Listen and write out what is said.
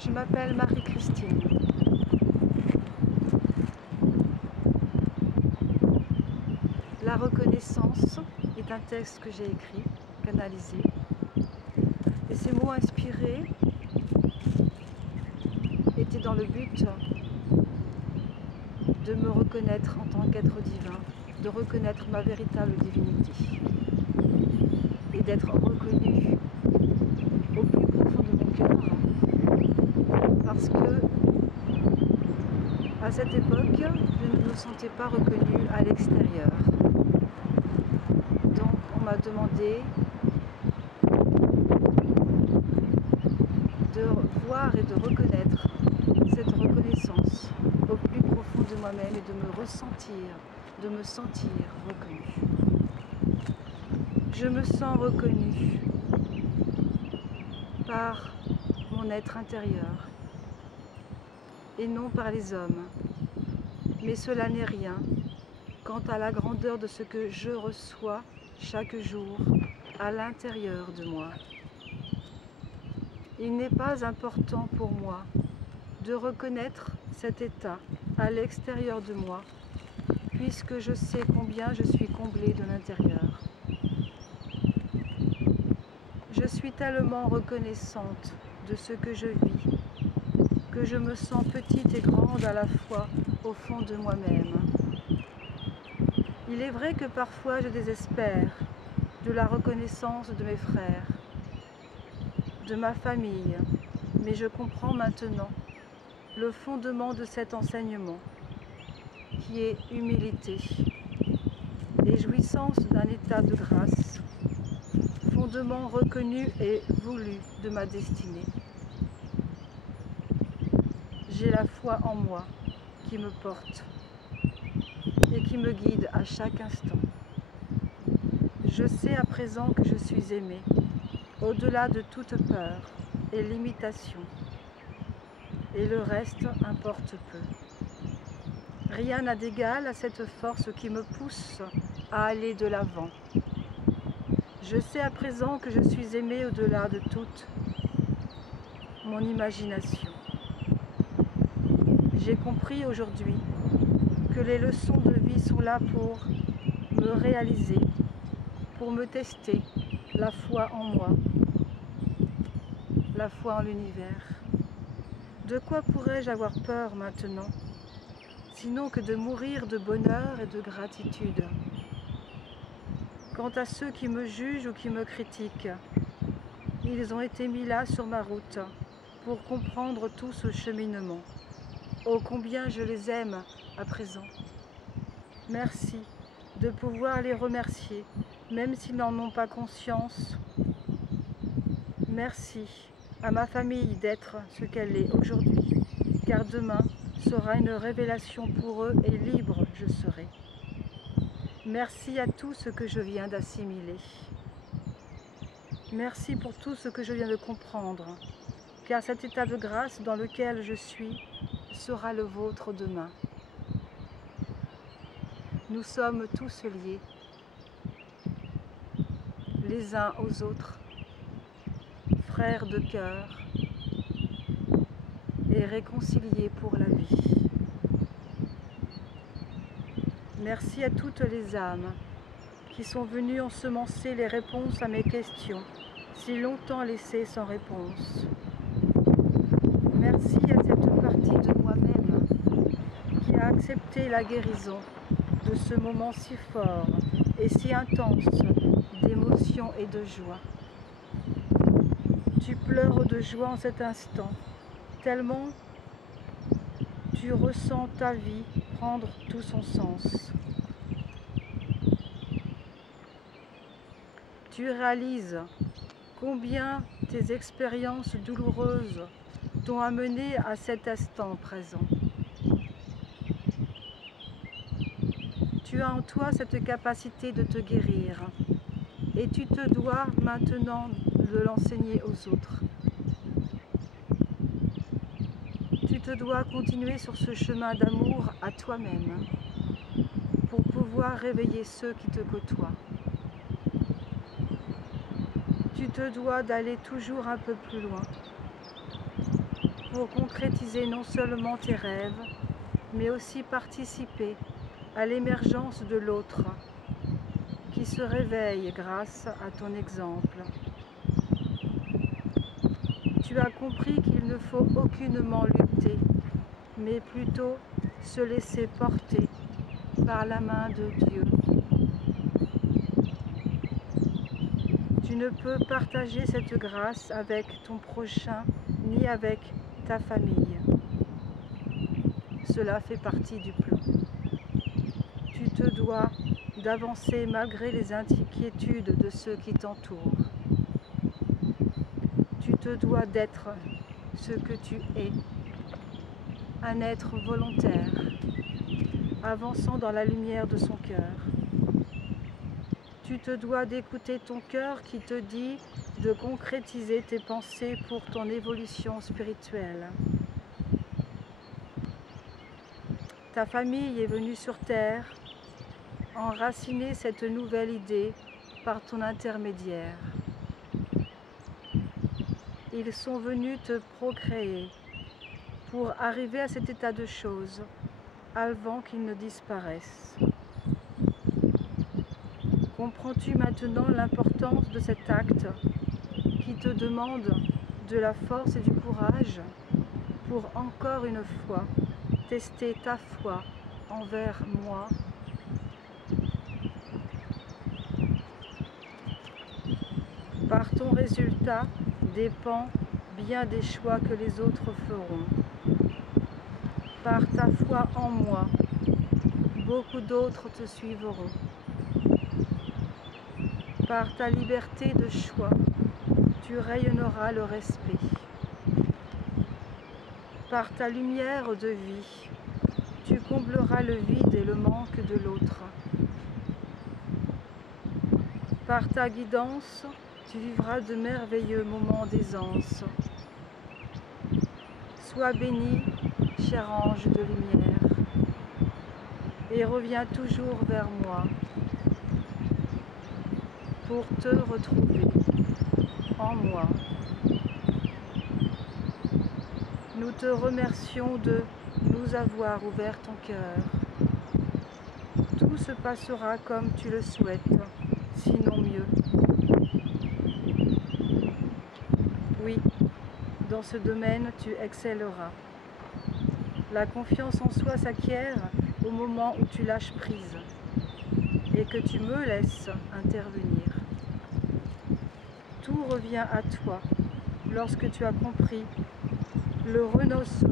Je m'appelle Marie-Christine. La reconnaissance est un texte que j'ai écrit, canalisé. Et ces mots inspirés étaient dans le but de me reconnaître en tant qu'être divin, de reconnaître ma véritable divinité et d'être reconnu au plus profond de mon cœur, parce que à cette époque, je ne me sentais pas reconnue à l'extérieur. Donc on m'a demandé de voir et de reconnaître cette reconnaissance au plus profond de moi-même et de me ressentir, de me sentir reconnue. Je me sens reconnue par mon être intérieur et non par les hommes. Mais cela n'est rien quant à la grandeur de ce que je reçois chaque jour à l'intérieur de moi. Il n'est pas important pour moi de reconnaître cet état à l'extérieur de moi, puisque je sais combien je suis comblée de l'intérieur. Je suis tellement reconnaissante de ce que je vis, que je me sens petite et grande à la fois au fond de moi-même. Il est vrai que parfois je désespère de la reconnaissance de mes frères, de ma famille, mais je comprends maintenant le fondement de cet enseignement, qui est humilité et jouissance d'un état de grâce, fondement reconnu et voulu de ma destinée. J'ai la foi en moi qui me porte et qui me guide à chaque instant. Je sais à présent que je suis aimée, au-delà de toute peur et limitation, et le reste importe peu. Rien n'a d'égal à cette force qui me pousse à aller de l'avant. Je sais à présent que je suis aimée au-delà de toute mon imagination. J'ai compris aujourd'hui que les leçons de vie sont là pour me réaliser, pour me tester la foi en moi, la foi en l'univers. De quoi pourrais-je avoir peur maintenant, sinon que de mourir de bonheur et de gratitude? Quant à ceux qui me jugent ou qui me critiquent, ils ont été mis là sur ma route pour comprendre tout ce cheminement. Oh, combien je les aime à présent. Merci de pouvoir les remercier, même s'ils n'en ont pas conscience. Merci à ma famille d'être ce qu'elle est aujourd'hui, car demain sera une révélation pour eux et libre je serai. Merci à tout ce que je viens d'assimiler. Merci pour tout ce que je viens de comprendre, car cet état de grâce dans lequel je suis sera le vôtre demain. Nous sommes tous liés, les uns aux autres, frères de cœur et réconciliés pour la vie. Merci à toutes les âmes qui sont venues ensemencer les réponses à mes questions, si longtemps laissées sans réponse. Merci à cette partie de moi-même qui a accepté la guérison de ce moment si fort et si intense d'émotion et de joie. Tu pleures de joie en cet instant, tellement tu ressens ta vie prendre tout son sens. Tu réalises combien tes expériences douloureuses t'ont amené à cet instant présent. Tu as en toi cette capacité de te guérir et tu te dois maintenant de l'enseigner aux autres. Tu te dois continuer sur ce chemin d'amour à toi-même pour pouvoir réveiller ceux qui te côtoient. Tu te dois d'aller toujours un peu plus loin pour concrétiser non seulement tes rêves, mais aussi participer à l'émergence de l'autre qui se réveille grâce à ton exemple. Tu as compris qu'il ne faut aucunement lutter, mais plutôt se laisser porter par la main de Dieu. Tu ne peux partager cette grâce avec ton prochain ni avec ta famille. Cela fait partie du plan. Tu te dois d'avancer malgré les inquiétudes de ceux qui t'entourent. Tu te dois d'être ce que tu es, un être volontaire, avançant dans la lumière de son cœur. Tu te dois d'écouter ton cœur qui te dit de concrétiser tes pensées pour ton évolution spirituelle. Ta famille est venue sur terre enraciner cette nouvelle idée par ton intermédiaire. Ils sont venus te procréer pour arriver à cet état de choses avant qu'il ne disparaisse. Comprends-tu maintenant l'importance de cet acte qui te demande de la force et du courage pour encore une fois tester ta foi envers moi? Par ton résultat dépend bien des choix que les autres feront. Par ta foi en moi, beaucoup d'autres te suivront. Par ta liberté de choix, tu rayonneras le respect. Par ta lumière de vie, tu combleras le vide et le manque de l'autre. Par ta guidance, tu vivras de merveilleux moments d'aisance. Sois béni, cher ange de lumière, et reviens toujours vers moi pour te retrouver en moi. Nous te remercions de nous avoir ouvert ton cœur. Tout se passera comme tu le souhaites, sinon mieux. Oui, dans ce domaine, tu excelleras. La confiance en soi s'acquiert au moment où tu lâches prise et que tu me laisses intervenir. Tout revient à toi lorsque tu as compris le renoncement